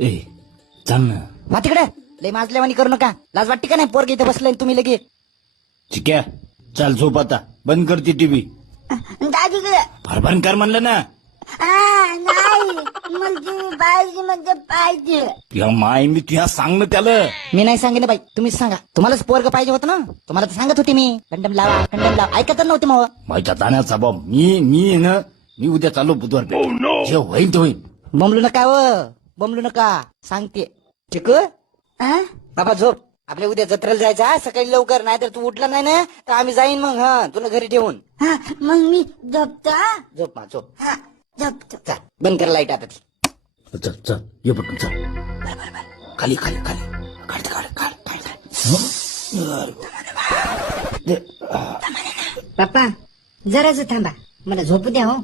ए चाल ना. वा तिकडे लय माजल्यावानी करू नका. लाज वाटते का नाही? पोरग इथे बसलाय तुम्ही लगे. ठीक आहे चाल झोप आता. बंद करते टीव्ही. दादी फार बंद कर म्हणलं ना. नाही म्हणजे पाहिजे म्हणजे पाहिजे. तुझ्या माय मी तुझ्या सांग ना त्याला. मी नाही सांगेन बाई, तुम्हीच सांगा. तुम्हालाच पोरग पाहिजे होतं ना. तुम्हाला तर सांगत होते मी कंडम लावा कंडम लावा. ऐकत नव्हते मग. माझ्या दाण्याचा बाब मी ना मी उद्या चाललो बुधवार पेठ. जे होईल ते होईल. बमलू नका बमलू नका सांगते. ठीक बाबा झोप. आपल्या उद्या जत्रेला जायचं हा, सकाळी लवकर. नाही तर तू उठला नाही ना तर आम्ही जाईन मग. हा तुला घरी ठेवून. मग मी झोपतो. झोप मा झोप. झोपतो. चल बंद कर लाईट आता ती. चल चल ये पटकन चल. खाली खाली खाली काढ. पप्पा जराच थांबा, मला झोपू द्या हो.